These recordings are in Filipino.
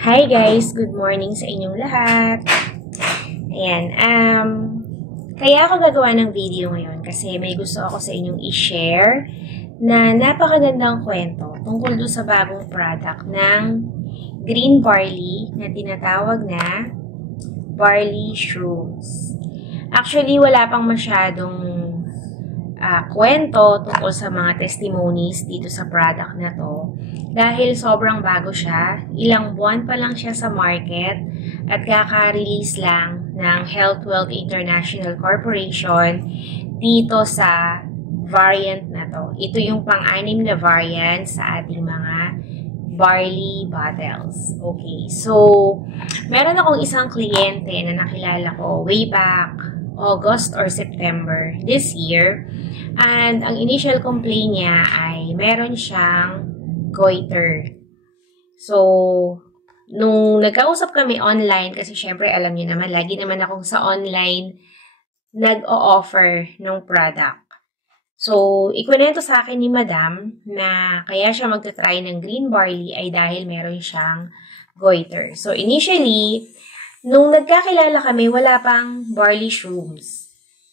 Hi guys! Good morning sa inyong lahat. Ayan, kaya ako gagawa ng video ngayon kasi may gusto ako sa inyong i-share na napakagandang kwento tungkol doon sa bagong product ng green barley na tinatawag na barley shrooms. Actually, wala pang masyadong kwento tungkol sa mga testimonies dito sa product na to dahil sobrang bago siya. Ilang buwan pa lang siya sa market at kaka-release lang ng Health Wealth International Corporation dito sa variant na to. Ito yung pang-anim na variant sa ating mga barley bottles. Okay, so meron akong isang kliyente na nakilala ko way back August or September this year. And ang initial complaint niya ay meron siyang goiter. So, nung nagkausap kami online, kasi syempre alam niyo naman, lagi naman akong sa online nag-o-offer ng product. So, ikwento sa akin ni Madam na kaya siya magta-try ng green barley ay dahil meron siyang goiter. So, initially, nung nagkakilala kami, wala pang barley shrooms.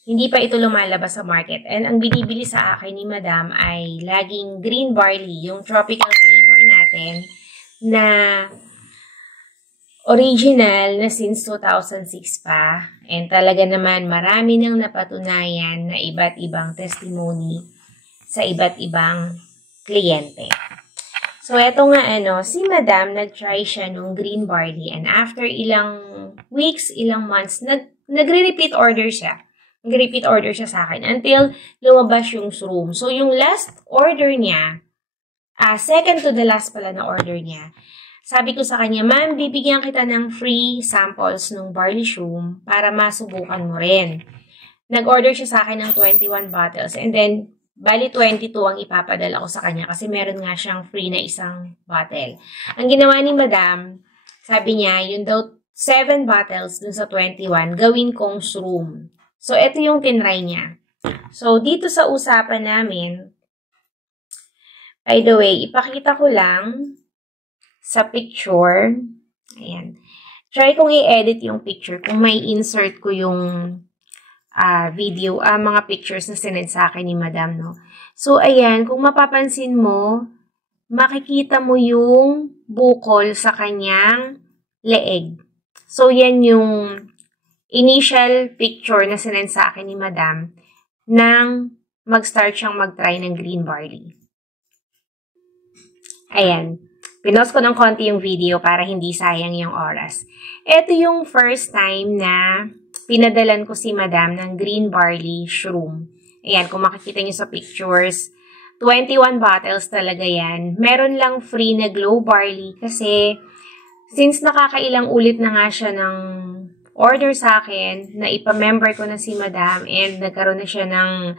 Hindi pa ito lumalabas sa market. And ang binibili sa akin ni Madam ay laging green barley, yung tropical flavor natin na original na since 2006 pa. And talaga naman marami nang napatunayan na iba't ibang testimony sa iba't ibang kliyente. So, eto nga si Madam, nag-try siya nung green barley and after ilang weeks, ilang months, nagre-repeat order siya. Nag-repeat order siya sa akin until lumabas yung shroom. So, yung last order niya, second to the last pala na order niya, sabi ko sa kanya, ma'am, bibigyan kita ng free samples ng barley shroom para masubukan mo rin. Nag-order siya sa akin ng 21 bottles and then, bali 22 ang ipapadala ko sa kanya kasi meron nga siyang free na isang bottle. Ang ginawa ni Madam, sabi niya, yun daw 7 bottles dun sa 21, gawin kong shroom. So, ito yung tinry niya. So, dito sa usapan namin, by the way, ipakita ko lang sa picture. Ayan. Try kong i-edit yung picture kung may insert ko yung video, mga pictures na sinend sa akin ni Madam, no? So, ayan, kung mapapansin mo, makikita mo yung bukol sa kanyang leeg. So, yan yung initial picture na sinend sa akin ni Madam nang mag-start siyang mag-try ng green barley. Ayan. Pinost ko ng konti yung video para hindi sayang yung oras. Ito yung first time na pinadalan ko si Madam ng green barley shroom. Ayan, kung makikita niyo sa pictures, 21 bottles talaga yan. Meron lang free na glow barley kasi since nakakailang ulit na nga siya ng order sa akin, na ipa-member ko na si Madam and nagkaroon na siya ng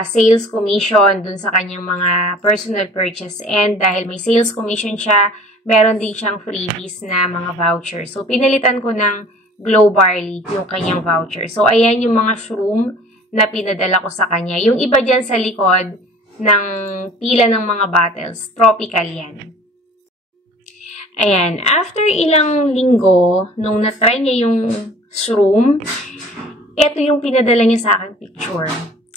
sales commission dun sa kanyang mga personal purchase. And dahil may sales commission siya, meron din siyang freebies na mga voucher. So, pinalitan ko ng glow barley yung kanyang voucher. So, ayan yung mga shroom na pinadala ko sa kanya. Yung iba dyan sa likod ng pila ng mga bottles, tropical yan. Ayan, after ilang linggo, nung na-try niya yung shroom, ito yung pinadala niya sa akin picture.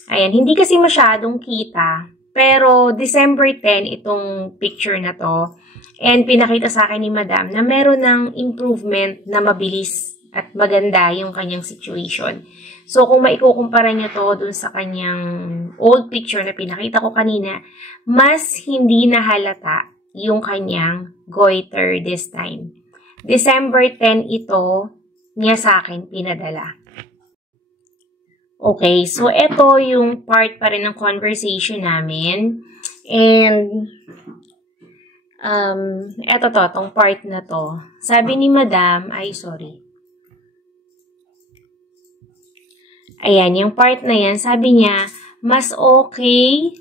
Ayan, hindi kasi masyadong kita, pero December 10 itong picture na to. And pinakita sa akin ni Madam na meron ng improvement na mabilis at maganda yung kanyang situation. So, kung maikukumpara niyo to dun sa kanyang old picture na pinakita ko kanina, mas hindi nahalata yung kanyang goiter this time. December 10 ito niya sa akin pinadala. Okay, so ito yung part pa rin ng conversation namin. And, eto to, tong part na to. Sabi ni Madam, ayan, yung part na yan, sabi niya, mas okay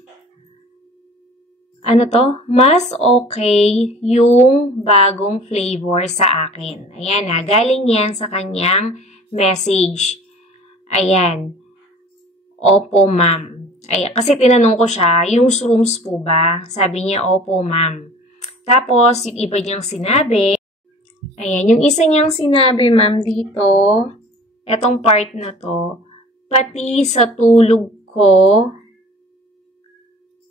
mas okay yung bagong flavor sa akin. Ayan galing yan sa kanyang message. Ayan. Opo, ma'am. Ayan, kasi tinanong ko siya, yung shrooms po ba? Sabi niya, opo, ma'am. Tapos, yung iba niyang sinabi, Ayan, yung isa niyang sinabi, ma'am, dito, etong part na to, pati sa tulog ko,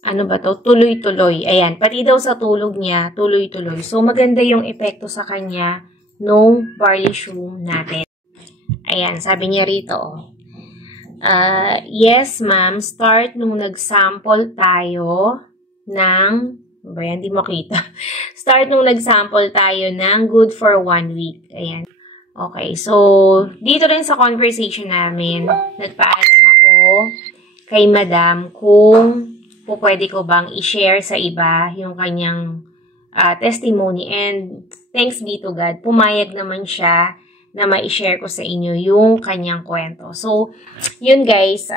ano ba to? Tuloy-tuloy. Ayan, pati daw sa tulog niya, tuloy-tuloy. So, maganda yung epekto sa kanya nung barley shroom natin. Ayan, sabi niya rito, yes, ma'am, start nung nag-sample tayo ng, ba yan, di makita. Start nung nag-sample tayo ng good for 1 week. Ayan. Okay, so, dito rin sa conversation namin, nagpaalam ako kay madam kung pwede ko bang i-share sa iba yung kanyang testimony. And thanks be to God, pumayag naman siya na ma-share ko sa inyo yung kanyang kwento. So, yun guys,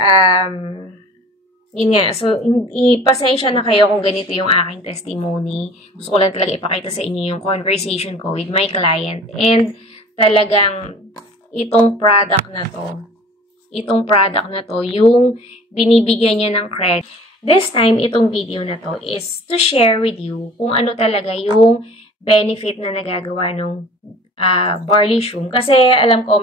yun nga. So, ipasensya na kayo kung ganito yung aking testimony. Gusto ko lang talaga ipakita sa inyo yung conversation ko with my client. And talagang itong product na to, yung binibigyan niya ng credit. This time, itong video na to is to share with you kung ano talaga yung benefit na nagagawa ng barley shroom. Kasi alam ko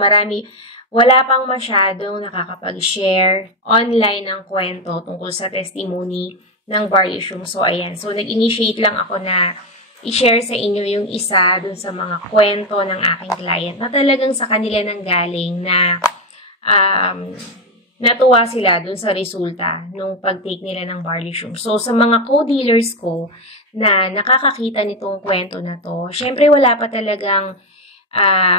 wala pang masyadong nakakapag-share online ng kwento tungkol sa testimony ng barley shroom. So, ayan. So, nag-initiate lang ako na i-share sa inyo yung isa dun sa mga kwento ng aking client na talagang sa kanila nang galing na natuwa sila dun sa resulta nung pag-take nila ng barley shroom. So, sa mga co-dealers ko na nakakakita nitong kwento na to, syempre wala pa talagang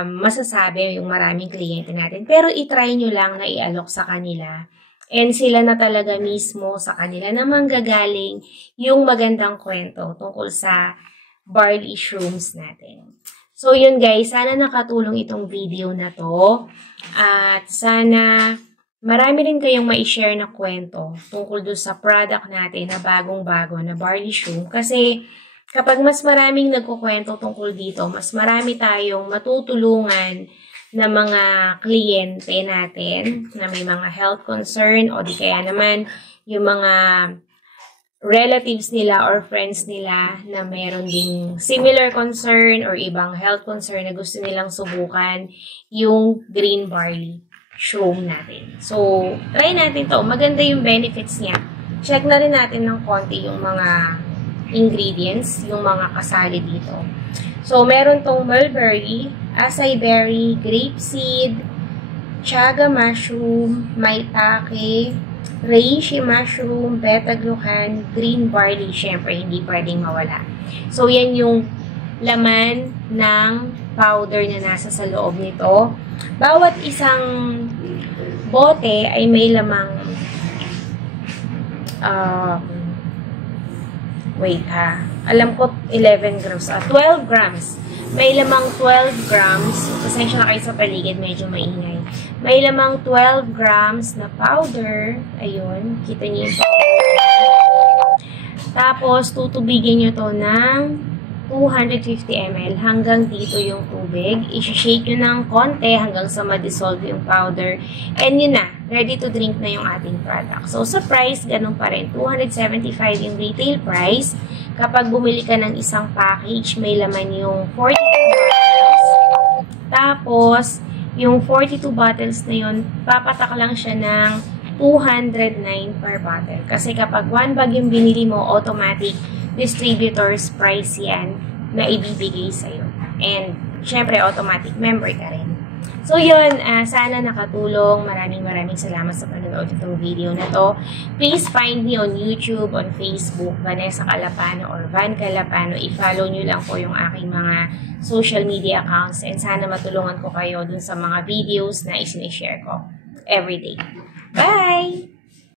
masasabi yung maraming kliyente natin. Pero itry nyo lang na i-alok sa kanila. And sila na talaga mismo sa kanila na manggagaling yung magandang kwento tungkol sa barley shrooms natin. So yun guys, sana nakatulong itong video na to. At sana marami rin kayong ma-share na kwento tungkol doon sa product natin na bagong-bago na barley shroom. Kasi kapag mas maraming nagkukwento tungkol dito, mas marami tayong matutulungan na mga kliyente natin na may mga health concern o di kaya naman yung mga relatives nila or friends nila na mayroon ding similar concern or ibang health concern na gusto nilang subukan yung green barley shroom natin. So, try natin to. Maganda yung benefits niya. Check na rin natin ng konti yung mga ingredients, yung mga kasali dito. So, meron tong mulberry, acai berry, grapeseed, chaga mushroom, maitake, reishi mushroom, beta-glucan, green barley. Siyempre, hindi pwedeng mawala. So, yan yung laman ng powder na nasa sa loob nito. Bawat isang bote ay may lamang wait ha. Alam ko 11 grams. 12 grams. May lamang 12 grams. Pasensya na kayo sa paligid. Medyo maingay. May lamang 12 grams na powder. Ayun. Kita niyo yung powder. Tapos, tutubigin nyo to ng 250 ml hanggang dito yung tubig. I-shake nyo ng konti hanggang sa ma-dissolve yung powder. And yun na, ready to drink na yung ating product. So, sa price, ganun pa rin. 275 yung retail price. Kapag bumili ka ng isang package, may laman yung 42 bottles. Tapos, yung 42 bottles na yun, papatak lang siya ng 209 per bottle. Kasi kapag 1 bag yung binili mo, automatic distributor's price yan na ibibigay sa'yo. And, syempre, automatic member ka rin. So, yun. Sana nakatulong. Maraming salamat sa panonood itong video na to. Please find me on YouTube, on Facebook, Vanessa Calapano or Van Calapano. I-follow nyo lang po yung aking mga social media accounts and sana matulungan ko kayo dun sa mga videos na isinishare ko everyday. Bye!